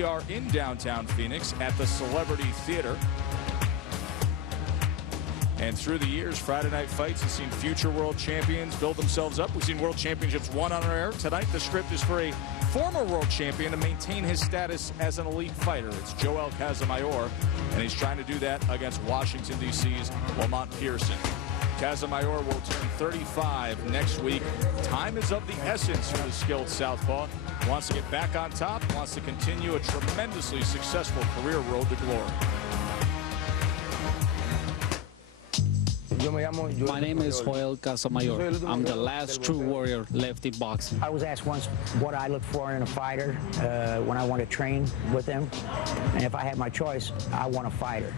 we are in downtown Phoenix at the Celebrity Theater. And through the years, Friday Night Fights has seen future world champions build themselves up. We've seen world championships won on our air. Tonight, the script is for a former world champion to maintain his status as an elite fighter. It's Joel Casamayor, and he's trying to do that against Washington, D.C.'s LaMont Pearson. Casamayor will turn 35 next week. Time is of the essence for the skilled southpaw. Wants to get back on top, wants to continue a tremendously successful career road to glory. My name is Joel Casamayor. I'm the last true warrior left in boxing. I was asked once what I look for in a fighter when I want to train with them. And if I had my choice, I want a fighter.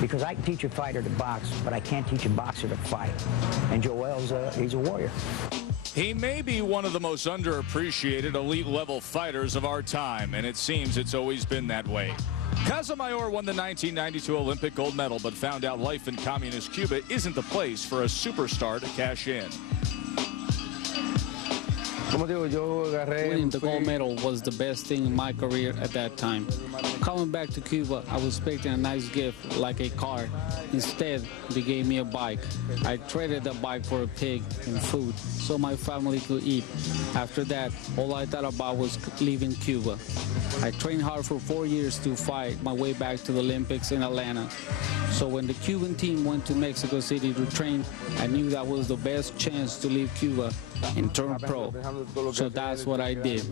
Because I can teach a fighter to box, but I can't teach a boxer to fight. And Joel's he's a warrior. He may be one of the most underappreciated elite-level fighters of our time, and it seems it's always been that way. Casamayor won the 1992 Olympic gold medal, but found out life in communist Cuba isn't the place for a superstar to cash in. Winning the gold medal was the best thing in my career at that time. Coming back to Cuba, I was expecting a nice gift like a car. Instead, they gave me a bike. I traded the bike for a pig and food so my family could eat. After that, all I thought about was leaving Cuba. I trained hard for 4 years to fight my way back to the Olympics in Atlanta. So when the Cuban team went to Mexico City to train, I knew that was the best chance to leave Cuba and turn pro. So that's what I did.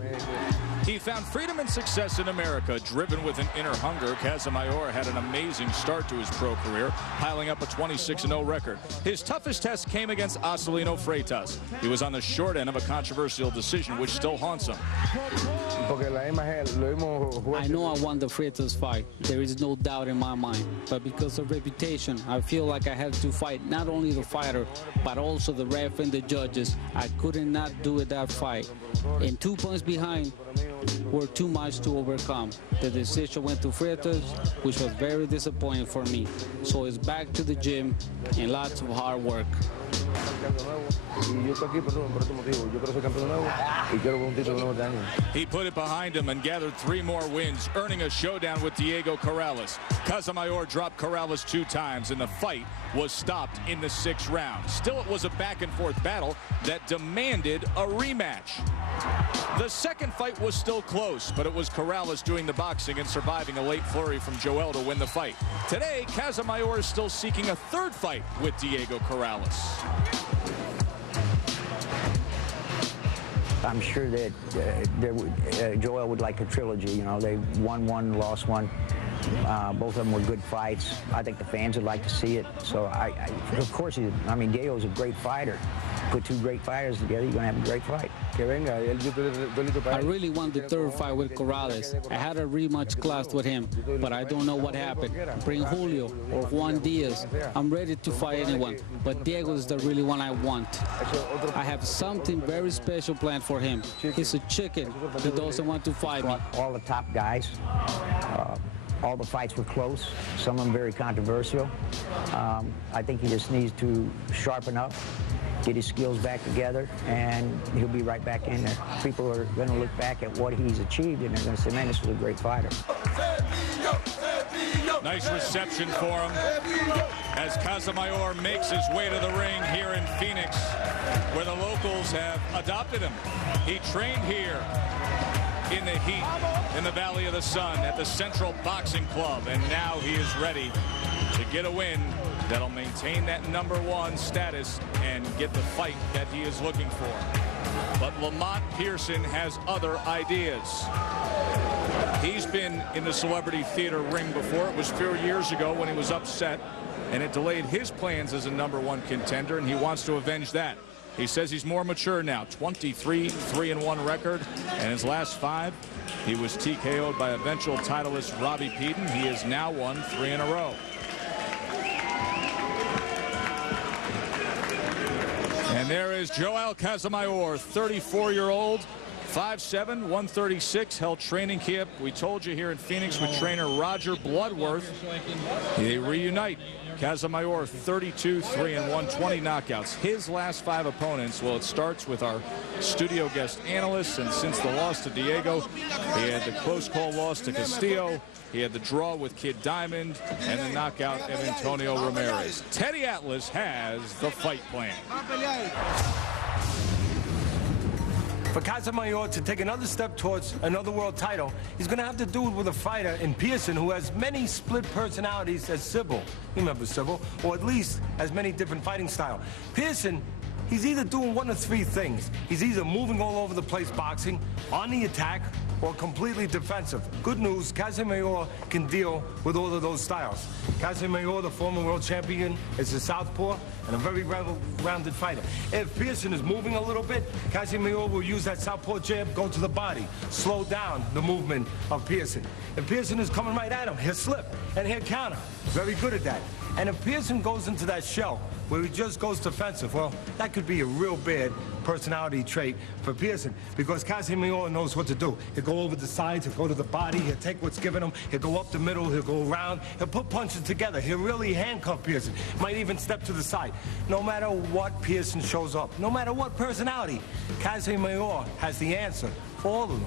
He found freedom and success in America. Driven with an inner hunger, Casamayor had an amazing start to his pro career, piling up a 26-0 record. His toughest test came against Acelino Freitas. He was on the short end of a controversial decision, which still haunts him. I know I won the Freitas fight. There is no doubt in my mind. But because of reputation, I feel like I had to fight not only the fighter, but also the ref and the judges. I couldn't not do it that fight. And 2 points behind were too much to overcome. The decision went to Freitas, which was very disappointing for me. So it's back to the gym and lots of hard work. He put it behind him and gathered 3 more wins, earning a showdown with Diego Corrales. Casamayor dropped Corrales 2 times, and the fight was stopped in the 6th round. Still, it was a back-and-forth battle that demanded a rematch. The second fight was still close, but it was Corrales doing the boxing and surviving a late flurry from Joel to win the fight. Today, Casamayor is still seeking a 3rd fight with Diego Corrales. I'm sure that Joel would like a trilogy. You know, they won one, lost one. Both of them were good fights. I think the fans would like to see it. So, of course, Diego's a great fighter. Put 2 great fighters together, you're going to have a great fight. I really want the 3rd fight with Corrales. I had a rematch class with him, but I don't know what happened. Bring Julio or Juan Diaz. I'm ready to fight anyone, but Diego is the really one I want. I have something very special planned for him. He's a chicken. He doesn't want to fight me. All the top guys. All the fights were close, some of them very controversial. I think he just needs to sharpen up, get his skills back together, and he'll be right back in there. People are going to look back at what he's achieved, and they're going to say, man, this was a great fighter. Nice reception for him as Casamayor makes his way to the ring here in Phoenix, where the locals have adopted him. He trained here in the heat in the Valley of the Sun at the Central Boxing Club, and now he is ready to get a win that'll maintain that #1 status and get the fight that he is looking for. But LaMont Pearson has other ideas. He's been in the Celebrity Theater ring before. It was 4 years ago when he was upset, and it delayed his plans as a #1 contender, and he wants to avenge that. He says he's more mature now. 23 3-1 record, and his last 5, he was TKO'd by eventual titleist Robbie Peden. He has now won 3 in a row. And there is Joel Casamayor, 34-year-old, 5'7", 136, held training camp. We told you here in Phoenix with trainer Roger Bloodworth. They reunite. Casamayor 32, 3-1, 20 knockouts. His last 5 opponents, well, it starts with our studio guest analysts, and since the loss to Diego, he had the close call loss to Castillo. He had the draw with Kid Diamond and the knockout of Antonio Ramirez. Teddy Atlas has the fight plan. For Casamayor to take another step towards another world title, he's going to have to do it with a fighter in Pearson who has many split personalities as Sybil. You remember Sybil? Or at least as many different fighting styles. Pearson, he's either doing one of 3 things. He's either moving all over the place boxing, on the attack, or completely defensive. Good news, Casamayor can deal with all of those styles. Casamayor, the former world champion, is a southpaw and a very rounded fighter. If Pearson is moving a little bit, Casamayor will use that southpaw jab, go to the body, slow down the movement of Pearson. If Pearson is coming right at him, he'll slip and he'll counter. Very good at that. And if Pearson goes into that shell where he just goes defensive, well, that could be a real bad personality trait for Pearson, because Casamayor knows what to do. He'll go over the sides, he'll go to the body, he'll take what's given him, he'll go up the middle, he'll go around, he'll put punches together, he'll really handcuff Pearson, might even step to the side. No matter what Pearson shows up, no matter what personality, Casamayor has the answer for all of them.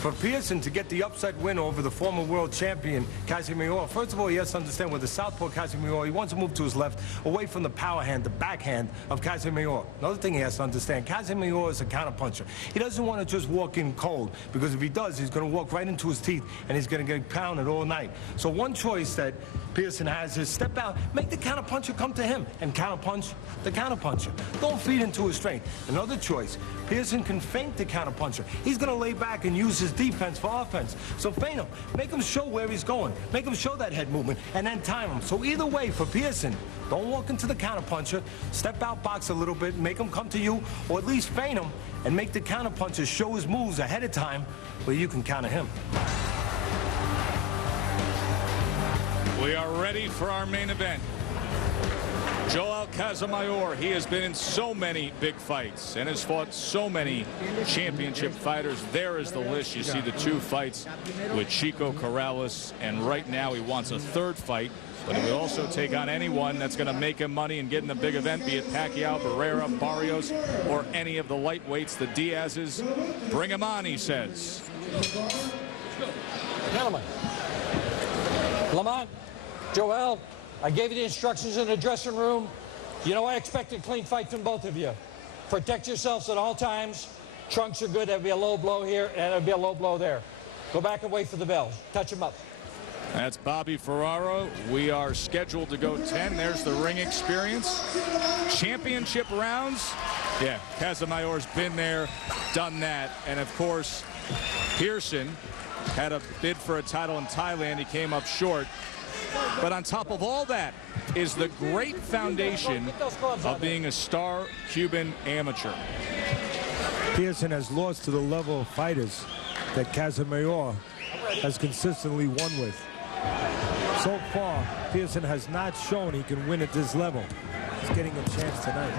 For Pearson to get the upset win over the former world champion, Casamayor, first of all, he has to understand with the southpaw Casamayor, he wants to move to his left, away from the power hand, the backhand of Casamayor. Another thing he has to understand, Casamayor is a counterpuncher. He doesn't want to just walk in cold, because if he does, he's going to walk right into his teeth, and he's going to get pounded all night. So one choice that Pearson has is step out, make the counterpuncher come to him, and counterpunch the counterpuncher. Don't feed into his strength. Another choice, Pearson can feint the counterpuncher. He's going to lay back and use his defense for offense. So feint him, make him show where he's going, make him show that head movement, and then time him. So either way, for Pearson, don't walk into the counterpuncher, step out, box a little bit, make him come to you, or at least feint him, and make the counterpuncher show his moves ahead of time where you can counter him. We are ready for our main event. Joel Casamayor, he has been in so many big fights and has fought so many championship fighters. There is the list. You see the 2 fights with Chico Corrales, and right now he wants a 3rd fight, but he will also take on anyone that's going to make him money and get in the big event, be it Pacquiao, Barrera, Barrios, or any of the lightweights, the Diaz's. Bring him on, he says. Gentlemen, LaMont, Joel, I gave you the instructions in the dressing room. You know, I expect a clean fight from both of you. Protect yourselves at all times. Trunks are good. There'll be a low blow here, and there'll be a low blow there. Go back and wait for the bells. Touch them up. That's Bobby Ferraro. We are scheduled to go 10. There's the ring experience. Championship rounds. Yeah, Casamayor's been there, done that. And, of course, Pearson had a bid for a title in Thailand. He came up short. But on top of all that is the great foundation of being a star Cuban amateur. Pearson has lost to the level of fighters that Casamayor has consistently won with. So far, Pearson has not shown he can win at this level. He's getting a chance tonight.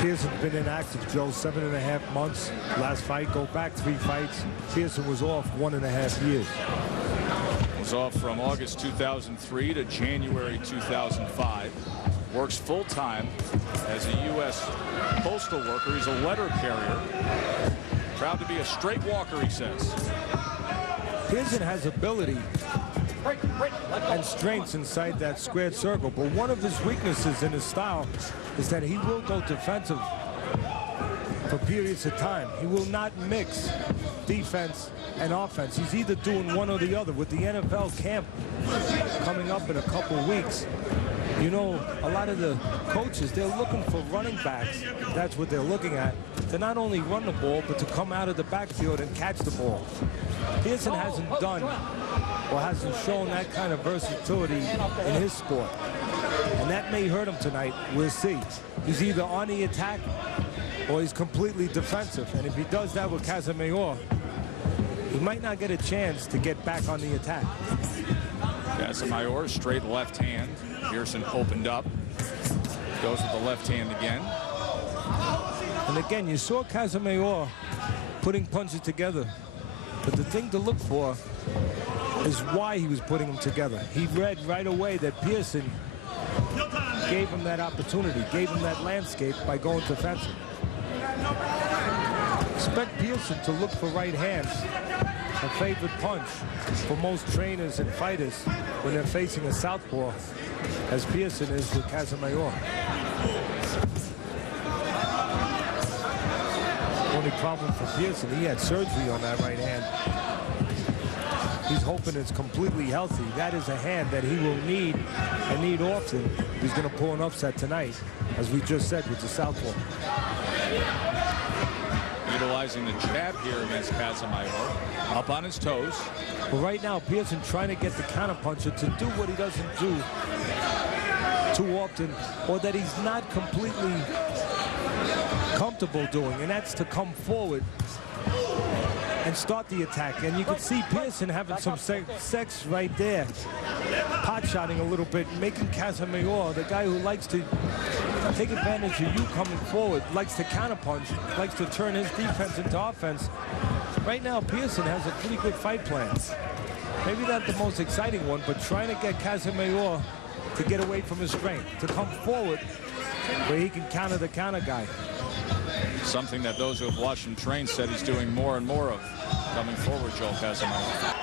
Pearson's been inactive, Joe, 7.5 months. Last fight, go back 3 fights. Pearson was off 1.5 years. Was off from August 2003 to January 2005. Works full-time as a U.S. postal worker. He's a letter carrier. Proud to be a straight walker, he says. Pearson has ability and strengths inside that squared circle, but one of his weaknesses in his style is that he will go defensive for periods of time. He will not mix defense and offense. He's either doing one or the other. With the NFL camp coming up in a couple weeks, you know, a lot of the coaches, they're looking for running backs. That's what they're looking at, to not only run the ball, but to come out of the backfield and catch the ball. Pearson hasn't done or hasn't shown that kind of versatility in his sport, and that may hurt him tonight. We'll see. He's either on the attack or he's completely defensive, and if he does that with Casamayor, he might not get a chance to get back on the attack. Casamayor, straight left hand. Pearson opened up. Goes with the left hand again. And again, you saw Casamayor putting punches together. But the thing to look for is why he was putting them together. He read right away that Pearson gave him that opportunity, gave him that landscape by going to fencing. Expect Pearson to look for right hands, a favorite punch for most trainers and fighters when they're facing a southpaw, as Pearson is with Casamayor. Only problem for Pearson, he had surgery on that right hand. He's hoping it's completely healthy. That is a hand that he will need and need often. He's going to pull an upset tonight, as we just said, with the southpaw. Utilizing the jab here against Casamayor. Up on his toes. Well, right now, Pearson trying to get the counterpuncher to do what he doesn't do too often, or that he's not completely comfortable doing, and that's to come forward and start the attack. And you can see Pearson having some sex right there, pot-shotting a little bit, making Casamayor, the guy who likes to take advantage of you coming forward, likes to counterpunch, likes to turn his defense into offense. Right now, Pearson has a pretty good fight plan. Maybe not the most exciting one, but trying to get Casamayor to get away from his strength, to come forward where he can counter the counter guy. Something that those who have watched him train said he's doing more and more of coming forward, Joel Casamayor.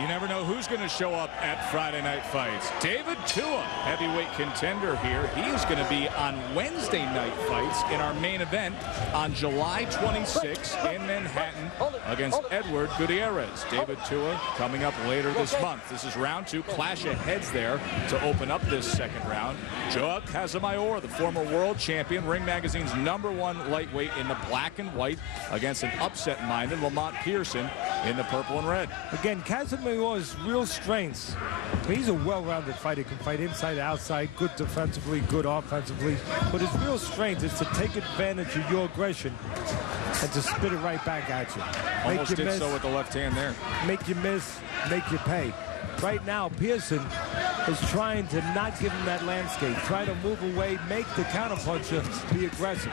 You never know who's going to show up at Friday Night Fights. David Tua, heavyweight contender here. He is going to be on Wednesday Night Fights in our main event on July 26th in Manhattan against Edward Gutierrez. David Tua coming up later this month. This is round 2, clash of heads there to open up this second round. Joel Casamayor, the former world champion, Ring Magazine's #1 lightweight in the black and white, against an upset-minded Lamont Pearson in the purple and red. Again, Casamayor's real strengths, he's a well-rounded fighter. He can fight inside, outside, good defensively, good offensively. But his real strength is to take advantage of your aggression and to spit it right back at you. Almost did so with the left hand there. Make you miss, make you pay. Right now, Pearson is trying to not give him that landscape, try to move away, make the counterpuncher be aggressive.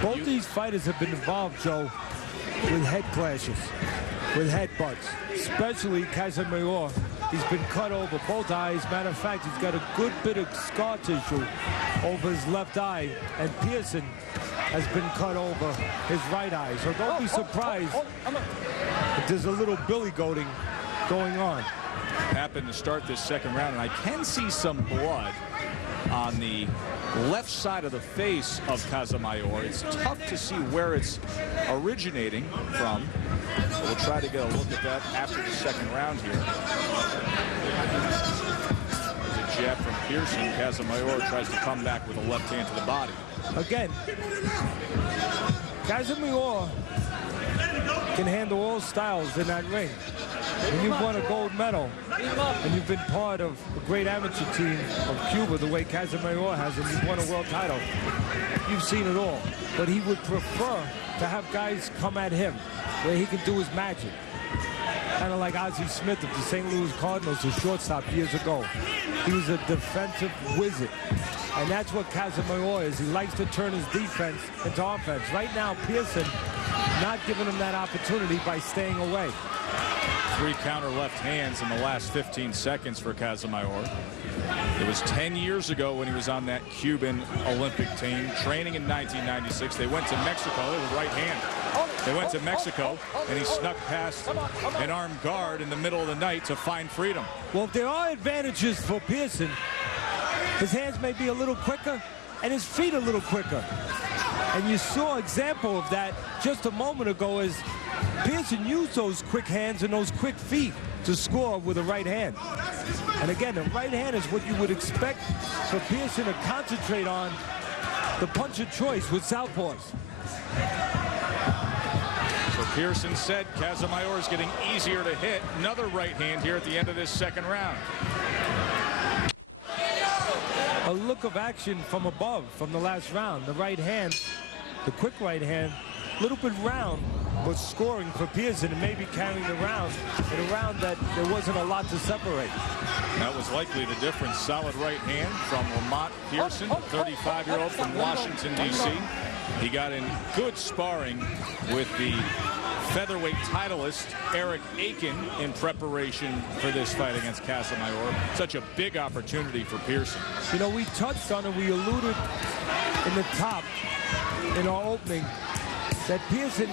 Both these fighters have been involved, Joe, with head clashes, with headbutts, especially Casamayor. He's been cut over both eyes. Matter of fact, he's got a good bit of scar tissue over his left eye, and Pearson has been cut over his right eye. So don't be surprised if there's a little billy goating going on. Happened to start this second round, and I can see some blood on the left side of the face of Casamayor. It's tough to see where it's originating from. We'll try to get a look at that after the second round here. There's a jab from Pearson. Casamayor tries to come back with a left hand to the body. Again, Casamayor can handle all styles in that ring. When you've won a gold medal and you've been part of a great amateur team of Cuba the way Casamayor has, and you've won a world title, you've seen it all. But he would prefer to have guys come at him where he can do his magic. Kind of like Ozzie Smith of the St. Louis Cardinals, the shortstop years ago. He was a defensive wizard. And that's what Casamayor is. He likes to turn his defense into offense. Right now, Pearson not giving him that opportunity by staying away. 3 counter left hands in the last 15 seconds for Casamayor. It was 10 years ago when he was on that Cuban Olympic team, training in 1996. They went to Mexico. It was right hand. They went to Mexico, and he snuck past an armed guard in the middle of the night to find freedom. Well, there are advantages for Pearson. His hands may be a little quicker, and his feet a little quicker. And you saw an example of that just a moment ago as Pearson used those quick hands and those quick feet to score with a right hand. And again, the right hand is what you would expect for Pearson to concentrate on, the punch of choice with southpaws. So Pearson said Casamayor is getting easier to hit. Another right hand here at the end of this second round. A look of action from above from the last round. The right hand, the quick right hand, little bit round, but scoring for Pearson and maybe carrying the round in a round that there wasn't a lot to separate. That was likely the difference. Solid right hand from LaMont Pearson, the 35-year-old from Washington, D.C. He got in good sparring with the featherweight titleist Eric Aiken in preparation for this fight against Casamayor. Such a big opportunity for Pearson. You know, we touched on it, we alluded in the top in our opening that Pearson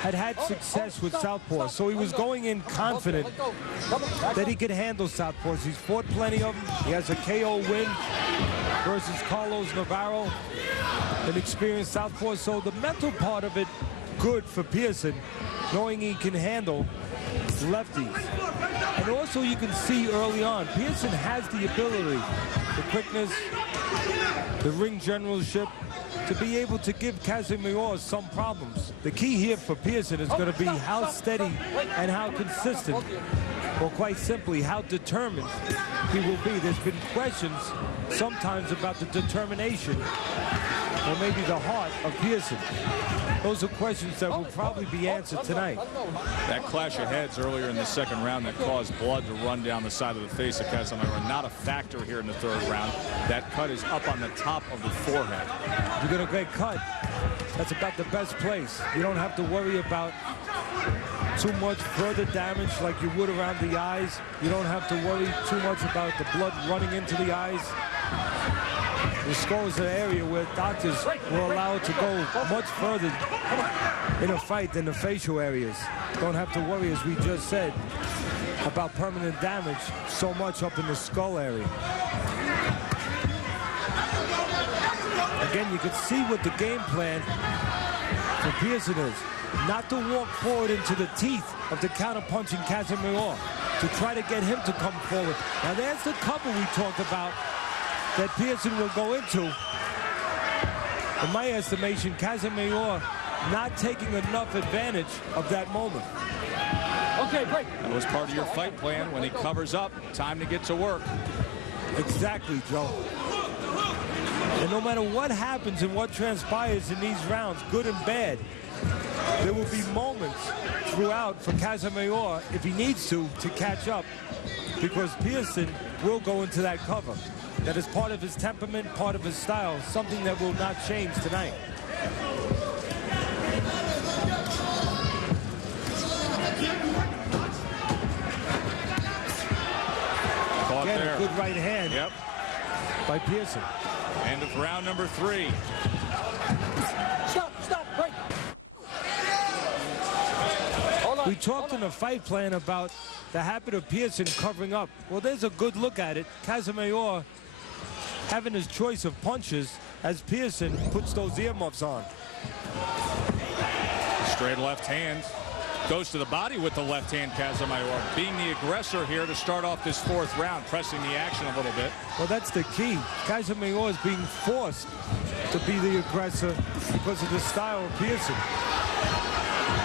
had success with southpaws, so he was going in confident that he could handle southpaws. He's fought plenty of them. He has a KO win versus Carlos Navarro, an experienced southpaw. So the mental part of it, good for Pearson, knowing he can handle lefties. And also you can see early on, Pearson has the ability, the quickness, the ring generalship, to be able to give Casamayor some problems. The key here for Pearson is going to be how steady and how consistent, or quite simply, how determined he will be. There's been questions sometimes about the determination, or maybe the heart of Pearson. Those are questions that will probably be answered tonight. That clash of heads earlier in the second round that caused blood to run down the side of the face of Casamayor, not a factor here in the third round. That cut is up on the top of the forehead. You're going to get cut. That's about the best place. You don't have to worry about too much further damage like you would around the eyes. You don't have to worry too much about the blood running into the eyes. The skull is an area where doctors were allowed to go much further in a fight than the facial areas. Don't have to worry, as we just said, about permanent damage so much up in the skull area. Again, you can see what the game plan for Pearson is. Not to walk forward into the teeth of the counter-punching Casamayor, to try to get him to come forward. Now there's the cover we talked about that Pearson will go into. In my estimation, Casamayor not taking enough advantage of that moment. Okay, break. That was part of your fight plan. When he covers up, time to get to work. Exactly, Joe. And no matter what happens and what transpires in these rounds, good and bad, there will be moments throughout for Casamayor, if he needs to catch up, because Pearson will go into that cover. That is part of his temperament, part of his style, something that will not change tonight. Caught Again, there. a good right hand by Pearson. End of round number 3. Stop, break. Hold on. We talked in the fight plan about the habit of Pearson covering up. Well, there's a good look at it. Casamayor having his choice of punches as Pearson puts those earmuffs on. Straight left hand. Goes to the body with the left hand, Casamayor. Being the aggressor here to start off this 4th round, pressing the action a little bit. Well, that's the key. Casamayor is being forced to be the aggressor because of the style of Pearson.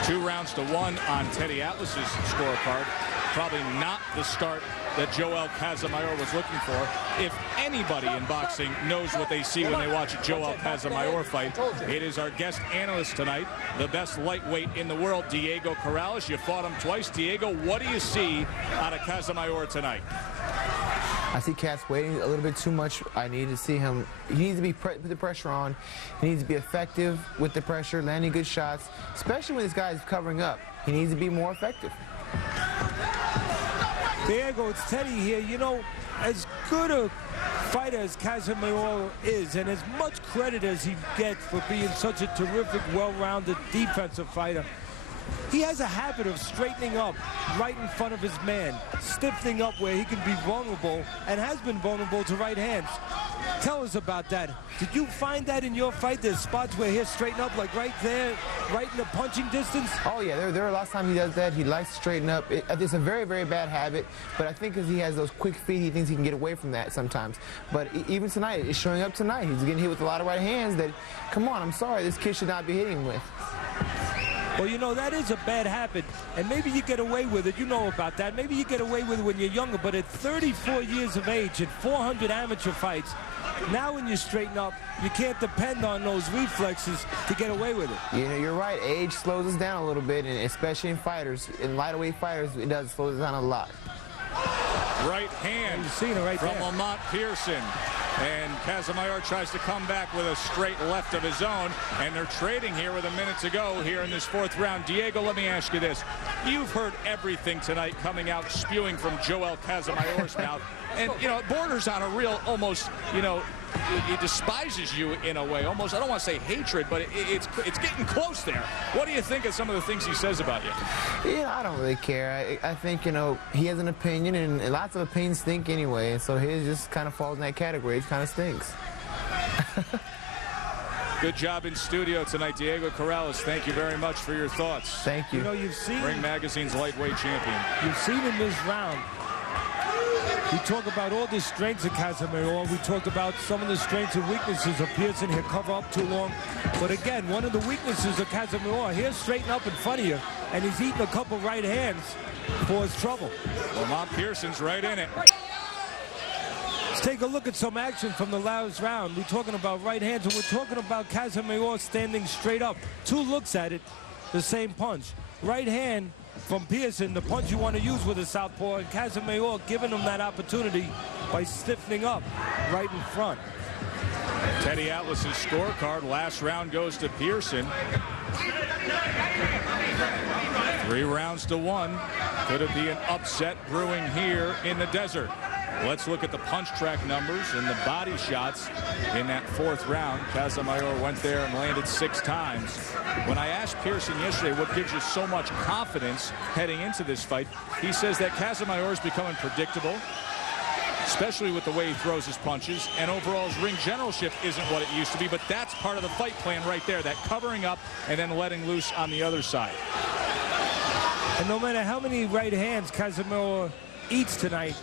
2 rounds to 1 on Teddy Atlas's scorecard. Probably not the start that Joel Casamayor was looking for. If anybody in boxing knows what they see when they watch a Joel Casamayor fight, it is our guest analyst tonight, the best lightweight in the world, Diego Corrales. You fought him twice. Diego, what do you see out of Casamayor tonight? I see Cass waiting a little bit too much. I need to see him. He needs to be put the pressure on. He needs to be effective with the pressure, landing good shots, especially when this guy is covering up. He needs to be more effective. Diego, it's Teddy here. You know, as good a fighter as Casamayor is, and as much credit as he gets for being such a terrific, well-rounded defensive fighter, he has a habit of straightening up right in front of his man, stiffening up where he can be vulnerable, and has been vulnerable to right hands. Tell us about that. Did you find that in your fight? There's spots where he'll straighten up, like right there, right in the punching distance? Oh, yeah, there are lots of times he does that. He likes to straighten up. It's a very, very bad habit, but I think because he has those quick feet, he thinks he can get away from that sometimes. But even tonight, it's showing up tonight. He's getting hit with a lot of right hands that, come on, I'm sorry, this kid should not be hitting with. Well, you know, that is a bad habit, and maybe you get away with it. You know about that. Maybe you get away with it when you're younger, but at 34 years of age and 400 amateur fights, Now when you straighten up, you can't depend on those reflexes to get away with it. You know, you're right. Age slows us down a little bit, and especially in fighters. In lighter-weight fighters, it does slow us down a lot. Right hand You've seen it right from there. LaMont Pearson. And Casamayor tries to come back with a straight left of his own, and they're trading here with a minute to go here in this fourth round. Diego, let me ask you this. You've heard everything tonight coming out, spewing from Joel Casamayor's mouth. And, you know, it borders on a real almost, you know, he despises you in a way. Almost, I don't want to say hatred, but it's getting close there. What do you think of some of the things he says about you? Yeah, I don't really care. I think, you know, he has an opinion, and lots of opinions stink anyway, and so his just kind of falls in that category. It kind of stinks. Good job in studio tonight, Diego Corrales. Thank you very much for your thoughts. Thank you. You know, you've seen Ring Magazine's lightweight champion. You've seen in this round, we talk about all the strengths of Casamayor. We talked about some of the strengths and weaknesses of Pearson. He'll cover up too long. But again, one of the weaknesses of Casamayor, he'll straighten up in front of you, and he's eating a couple right hands for his trouble. LaMont Pearson's right in it. Let's take a look at some action from the last round. We're talking about right hands, and we're talking about Casamayor standing straight up. Two looks at it, the same punch. Right hand from Pearson, the punch you want to use with a southpaw, and Casamayor giving him that opportunity by stiffening up right in front. Teddy Atlas's scorecard. Last round goes to Pearson. 3 rounds to 1. Could it be an upset brewing here in the desert? Let's look at the punch track numbers and the body shots in that 4th round. Casamayor went there and landed 6 times. When I asked Pearson yesterday what gives you so much confidence heading into this fight, he says that Casamayor is becoming predictable, especially with the way he throws his punches, and overall his ring generalship isn't what it used to be, but that's part of the fight plan right there, that covering up and then letting loose on the other side. And no matter how many right hands Casamayor eats tonight,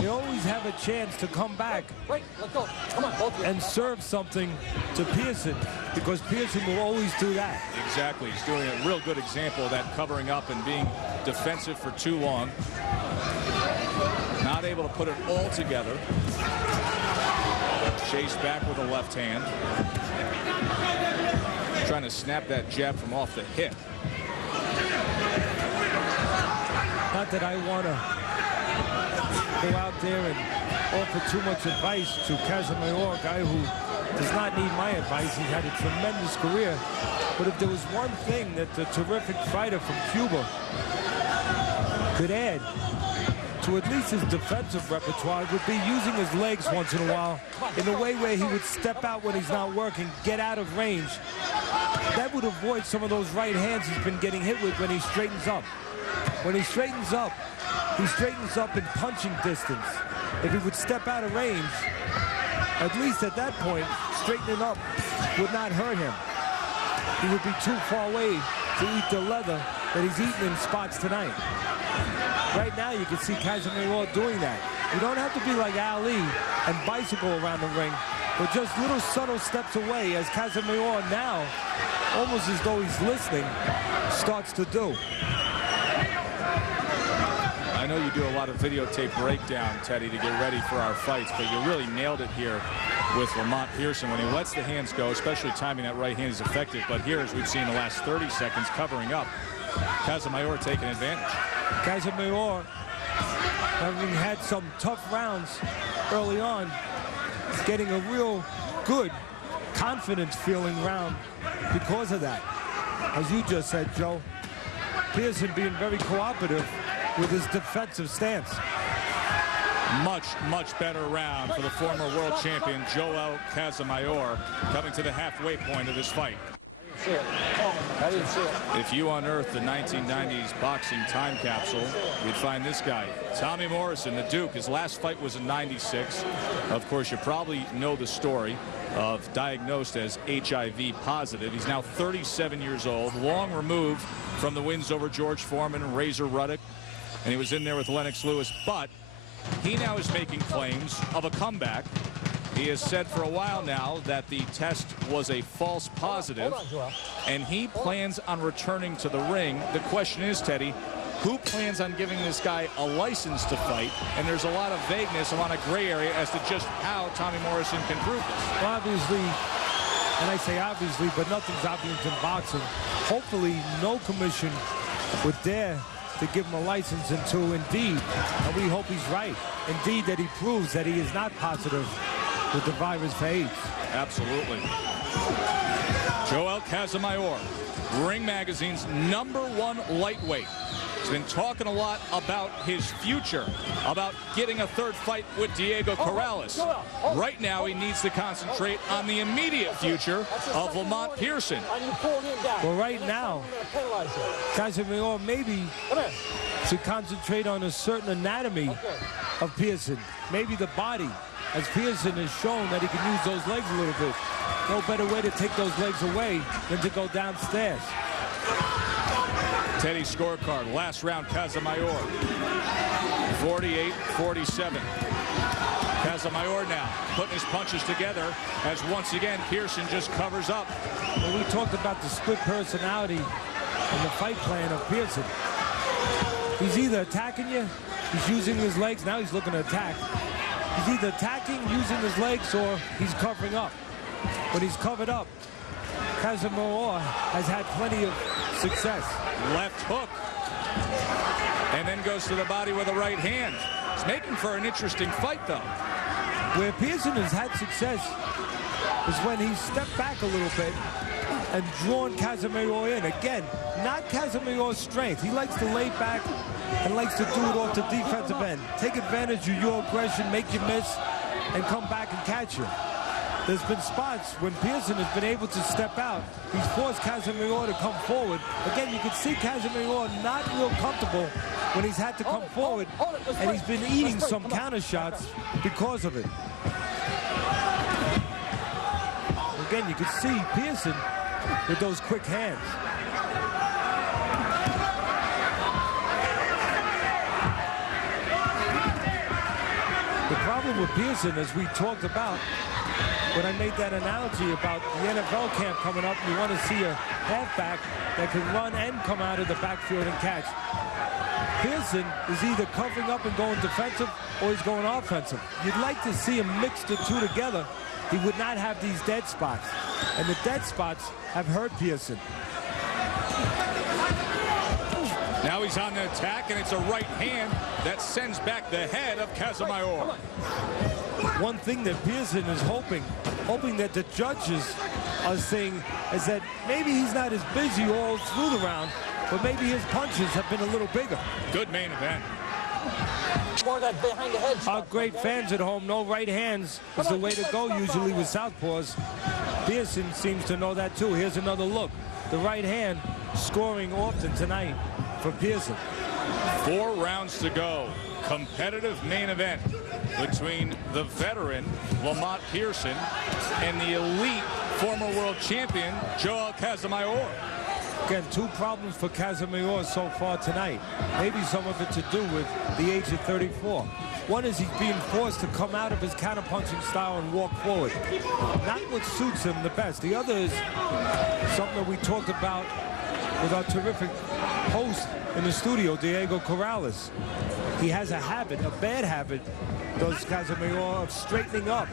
you always have a chance to come back and serve something to Pearson, because Pearson will always do that. Exactly. He's doing a real good example of that, covering up and being defensive for too long. Not able to put it all together. Chase back with a left hand. Trying to snap that jab from off the hip. Not that I want to go out there and offer too much advice to Casamayor, a guy who does not need my advice. He's had a tremendous career. But if there was one thing that the terrific fighter from Cuba could add to at least his defensive repertoire, it would be using his legs once in a while in a way where he would step out when he's not working, get out of range. That would avoid some of those right hands he's been getting hit with when he straightens up. When he straightens up in punching distance. If he would step out of range, at least at that point, straightening up would not hurt him. He would be too far away to eat the leather that he's eaten in spots tonight. Right now, you can see Casamayor doing that. You don't have to be like Ali and bicycle around the ring, but just little subtle steps away, as Casamayor now, almost as though he's listening, starts to do. I know you do a lot of videotape breakdown, Teddy, to get ready for our fights, but you really nailed it here with LaMont Pearson. When he lets the hands go, especially timing that right hand, is effective. But here, as we've seen the last 30 seconds covering up, Casamayor taking advantage. Casamayor, having had some tough rounds early on, getting a real good confidence-feeling round because of that. As you just said, Joe, Pearson being very cooperative with his defensive stance. Much better round for the former world champion Joel Casamayor, coming to the halfway point of this fight. I didn't see it. If you unearthed the 1990s boxing time capsule, you'd find this guy, Tommy Morrison, the Duke. His last fight was in '96. Of course, you probably know the story of diagnosed as HIV positive. He's now 37 years old, long removed from the wins over George Foreman and Razor Ruddock, and he was in there with Lennox Lewis, but he now is making claims of a comeback. He has said for a while now that the test was a false positive, and he plans on returning to the ring. The question is, Teddy, who plans on giving this guy a license to fight? And there's a lot of vagueness, a lot of gray area as to just how Tommy Morrison can prove this. Well, obviously, and I say obviously, but nothing's obvious in boxing. Hopefully, no commission would dare to give him a license until indeed, and we hope he's right, indeed that he proves that he is not positive with the virus for AIDS. Absolutely. Joel Casamayor, Ring Magazine's #1 lightweight. He's been talking a lot about his future, about getting a third fight with Diego Corrales. Right now, he needs to concentrate on the immediate future of LaMont Pearson. Well, right now, Casamayor maybe should concentrate on a certain anatomy of Pearson, maybe the body, as Pearson has shown that he can use those legs a little bit. No better way to take those legs away than to go downstairs. Teddy scorecard, last round, Casamayor, 48-47. Casamayor now putting his punches together as once again Pearson just covers up. Well, we talked about the split personality and the fight plan of Pearson. He's either attacking you, he's using his legs, now he's looking to attack. He's either attacking, using his legs, or he's covering up. When he's covered up, Casamayor has had plenty of success. Left hook. And then goes to the body with a right hand. It's making for an interesting fight, though. Where Pearson has had success is when he's stepped back a little bit and drawn Casamayor in. Again, not Casamayor's strength. He likes to lay back and likes to do it off the defensive end. Take advantage of your aggression, make you miss, and come back and catch you. There's been spots when Pearson has been able to step out. He's forced Casamayor to come forward. Again, you can see Casamayor not real comfortable when he's had to come forward, and he's been eating some counter shots because of it. Again, you can see Pearson with those quick hands. The problem with Pearson, as we talked about, when I made that analogy about the NFL camp coming up, you want to see a halfback that can run and come out of the backfield and catch. Pearson is either covering up and going defensive, or he's going offensive. You'd like to see him mix the two together. He would not have these dead spots, and the dead spots have hurt Pearson. Now he's on the attack, and it's a right hand that sends back the head of Casamayor. One thing that Pearson is hoping that the judges are saying is that maybe he's not as busy all through the round, but maybe his punches have been a little bigger. Good main event. More that behind the head. Our great fans at home know right hands is the way to go usually with southpaws. Pearson seems to know that too. Here's another look. The right hand scoring often tonight for Pearson. 4 rounds to go. Competitive main event between the veteran LaMont Pearson and the elite former world champion Joel Casamayor. Again, 2 problems for Casamayor so far tonight. Maybe some of it to do with the age of 34. One is he's being forced to come out of his counterpunching style and walk forward. Not what suits him the best. The other is something that we talked about with our terrific host in the studio, Diego Corrales. He has a habit, a bad habit, does Casamayor, of straightening up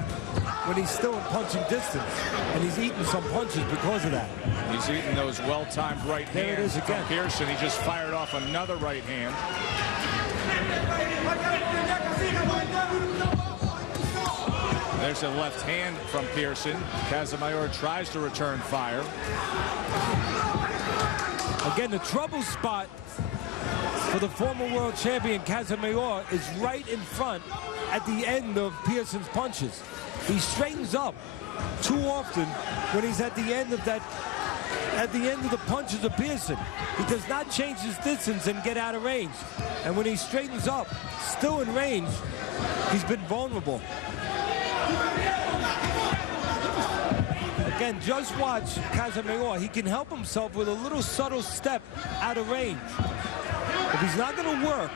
when he's still in punching distance. And he's eating some punches because of that. He's eating those well-timed right hands. There it is again. From Pearson. He just fired off another right hand. There's a left hand from Pearson. Casamayor tries to return fire. Again, the trouble spot for the former world champion Casamayor is right in front at the end of Pearson's punches. He straightens up too often when he's at the end of the punches of Pearson. He does not change his distance and get out of range. And when he straightens up, still in range, he's been vulnerable. Again, just watch Casamayor. He can help himself with a little subtle step out of range. If he's not going to work,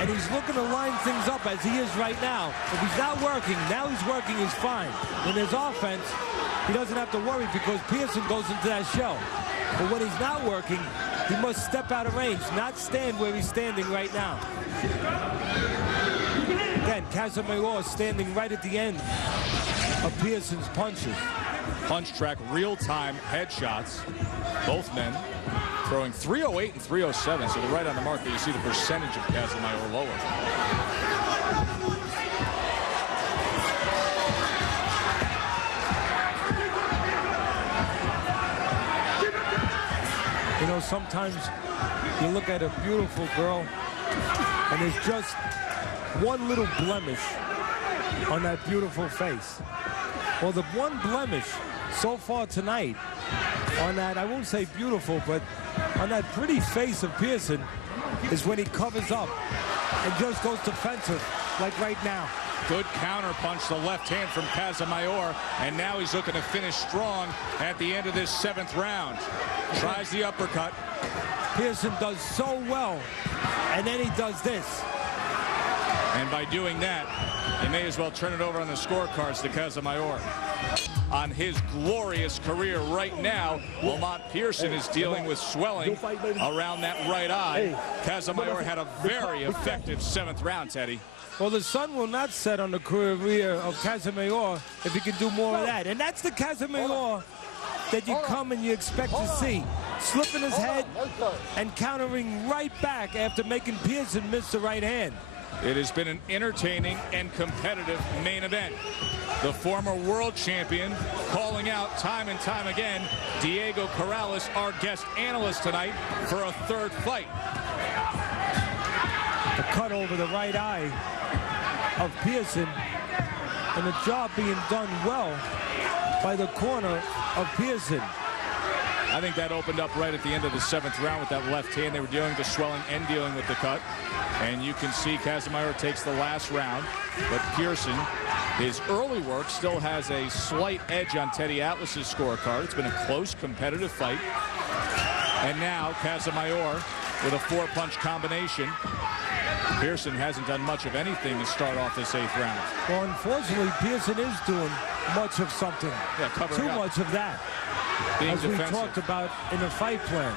and he's looking to line things up as he is right now, if he's not working, now he's working is fine. When there's offense, he doesn't have to worry because Pearson goes into that shell. But when he's not working, He must step out of range, not stand where he's standing right now. Again, Casamayor standing right at the end of Pearson's punches. Punch track, real-time headshots. Both men throwing 308 and 307, so they're right on the mark, but you see the percentage of Casamayor lower. You know, sometimes you look at a beautiful girl and there's just one little blemish on that beautiful face. Well, the one blemish so far tonight on that, I won't say beautiful, but on that pretty face of Pearson is when he covers up and just goes defensive, like right now. Good counter punch, the left hand from Casamayor, and now he's looking to finish strong at the end of this 7th round. Tries the uppercut. Pearson does so well, and then he does this. And by doing that, he may as well turn it over on the scorecards to Casamayor. On his glorious career right now, LaMont Pearson is dealing with swelling around that right eye. Casamayor had a very effective 7th round, Teddy. Well, the sun will not set on the career of Casamayor if he can do more of that. And that's the Casamayor that you come and you expect to see. Slipping his head and countering right back after making Pearson miss the right hand. It has been an entertaining and competitive main event. The former world champion calling out time and time again. Diego Corrales, our guest analyst tonight, for a 3rd fight. The cut over the right eye of Pearson, and the job being done well by the corner of Pearson. I think that opened up right at the end of the 7th round with that left hand. They were dealing with the swelling and dealing with the cut. And you can see Casamayor takes the last round, but Pearson, his early work still has a slight edge on Teddy Atlas's scorecard. It's been a close, competitive fight. And now Casamayor with a 4-punch combination. Pearson hasn't done much of anything to start off this 8th round. Well, unfortunately, Pearson is doing much of something. Yeah, covering Too up. much of that. Being as defensive. we talked about in the fight plan.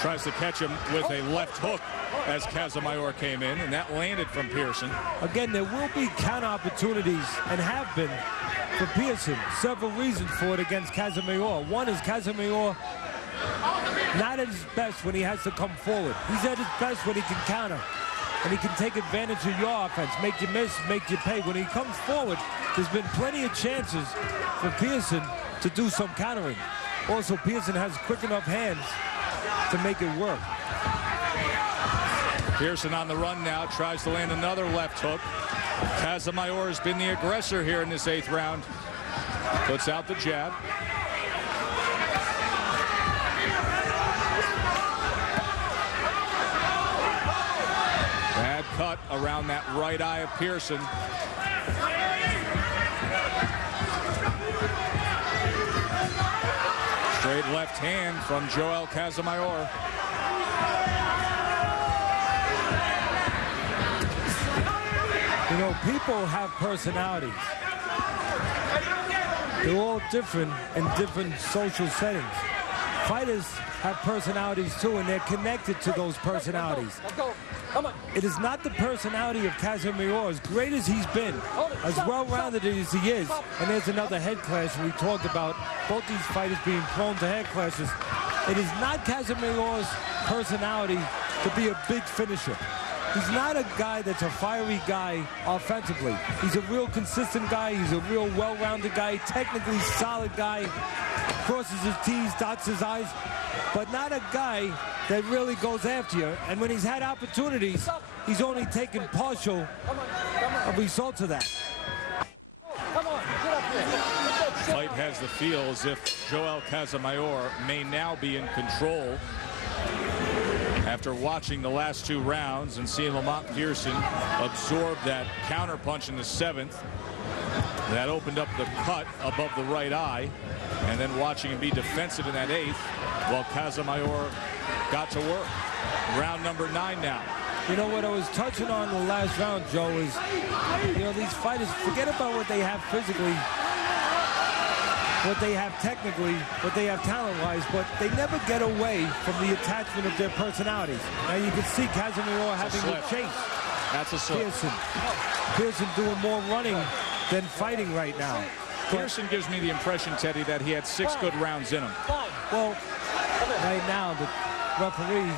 Tries to catch him with a left hook as Casamayor came in, and that landed from Pearson. Again, there will be counter opportunities, and have been, for Pearson. Several reasons for it against Casamayor. One is Casamayor not at his best when he has to come forward. He's at his best when he can counter, and he can take advantage of your offense, make you miss, make you pay. When he comes forward, there's been plenty of chances for Pearson to do some countering. Also, Pearson has quick enough hands to make it work. Pearson on the run now, tries to land another left hook. Casamayor has been the aggressor here in this 8th round. Puts out the jab. Bad cut around that right eye of Pearson. Straight left hand from Joel Casamayor. You know, people have personalities. They're all different in different social settings. Fighters have personalities too, and they're connected to those personalities. It is not the personality of Casamayor, as great as he's been, as well-rounded as he is. And there's another head clash we talked about, both these fighters being prone to head clashes. It is not Casamayor's personality to be a big finisher. He's not a guy that's a fiery guy offensively. He's a real consistent guy. He's a real well-rounded guy, technically solid guy. Crosses his T's, dots his I's, but not a guy that really goes after you. And when he's had opportunities, he's only taken partial results of that. Fight has the feel as if Joel Casamayor may now be in control after watching the last 2 rounds and seeing LaMont Pearson absorb that counter punch in the 7th. That opened up the cut above the right eye, and then watching him be defensive in that 8th while Casamayor got to work. Round number 9 now. You know, what I was touching on in the last round, Joe, is, you know, these fighters, forget about what they have physically, what they have technically, what they have talent-wise, but they never get away from the attachment of their personalities. Now you can see Casamayor having a chase. That's a slip. Pearson doing more running than fighting right now. Pearson gives me the impression, Teddy, that he had 6 good rounds in him. Well, right now the referee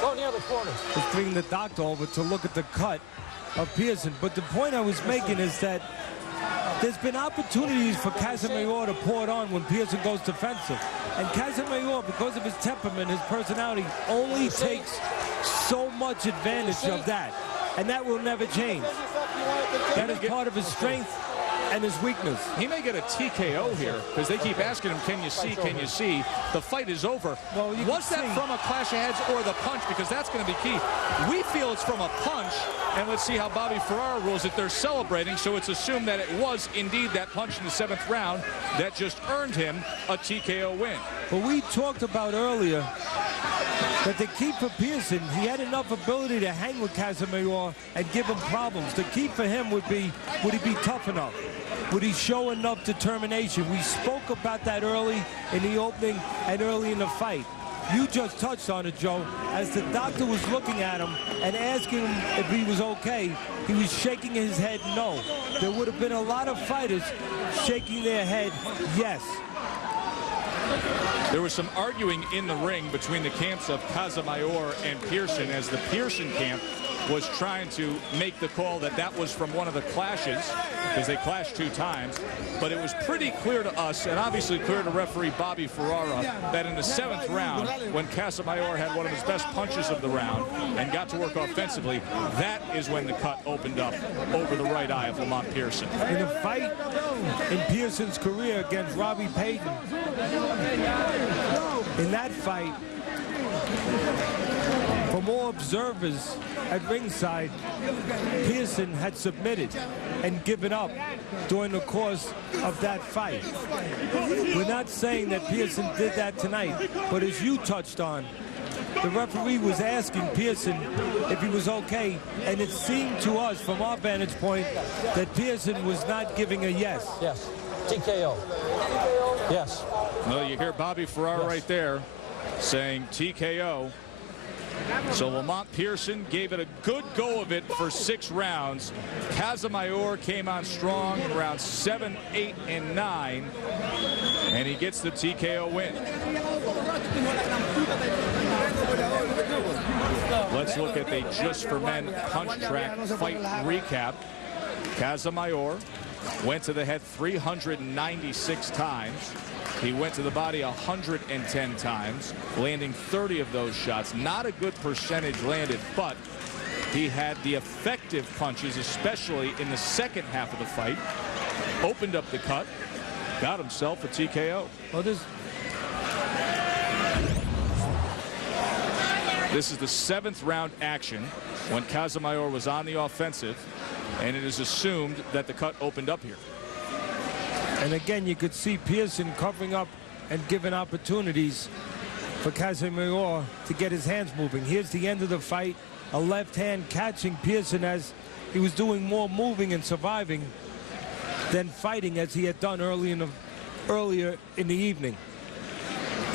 Go in the other corner. is bringing the doctor over to look at the cut of Pearson. But the point I was making is that there's been opportunities for Casamayor to pour it on when Pearson goes defensive. And Casamayor, because of his temperament, his personality, only takes so much advantage of that. And that will never change. That is part of his strength and his weakness. He may get a TKO here because they keep asking him, can you see, can you see? The fight is over. Well, was that from a clash of heads or the punch? Because that's going to be key. We feel it's from a punch, and let's see how Bobby Ferrara rules it. They're celebrating, so it's assumed that it was indeed that punch in the 7th round that just earned him a TKO win. But we talked about earlier that the key for Pearson, he had enough ability to hang with Casamayor and give him problems. The key for him would be, would he be tough enough? Would he show enough determination? We spoke about that early in the opening and early in the fight. You just touched on it, Joe. As the doctor was looking at him and asking him if he was okay, he was shaking his head no. There would have been a lot of fighters shaking their head yes. There was some arguing in the ring between the camps of Casamayor and Pearson as the Pearson camp was trying to make the call that that was from one of the clashes because they clashed 2 times. But it was pretty clear to us and obviously clear to referee Bobby Ferrara that in the 7th round, when Casamayor had one of his best punches of the round and got to work offensively, that is when the cut opened up over the right eye of LaMont Pearson. In a fight in Pearson's career against Robbie Payton, in that fight, for more observers at ringside, Pearson had submitted and given up during the course of that fight. We're not saying that Pearson did that tonight, but as you touched on, the referee was asking Pearson if he was okay, and it seemed to us from our vantage point that Pearson was not giving a yes. Yes. TKO. Yes. Well, you hear Bobby Ferrara right there saying TKO. So Lamont Pearson gave it a good go of it for 6 rounds. Casamayor came on strong in rounds 7, 8, and 9, and he gets the TKO win. Let's look at the Just for Men punch track fight recap. Casamayor went to the head 396 times. He went to the body 110 times, landing 30 of those shots. Not a good percentage landed, but he had the effective punches, especially in the second half of the fight. Opened up the cut, got himself a TKO. Oh, This is the 7th round action when Casamayor was on the offensive, and it is assumed that the cut opened up here. And again, you could see Pearson covering up and giving opportunities for Casamayor to get his hands moving. Here's the end of the fight. A left hand catching Pearson as he was doing more moving and surviving than fighting as he had done earlier in the evening.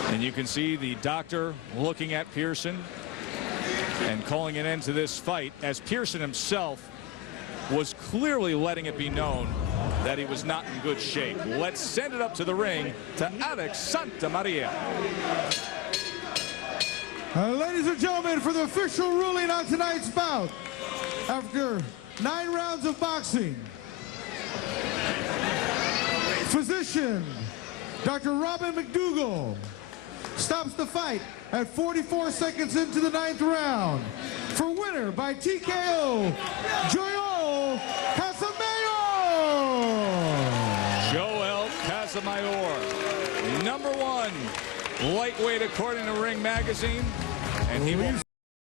And you can see the doctor looking at Pearson and calling an end to this fight as Pearson himself was clearly letting it be known that he was not in good shape. Let's send it up to the ring to Alex Santamaria. Ladies and gentlemen, for the official ruling on tonight's bout, after 9 rounds of boxing, physician Dr. Robin McDougall stops the fight at 44 seconds into the 9th round. For winner by TKO, Joel Casamayor. Joel Casamayor, #1 lightweight according to Ring Magazine, and he will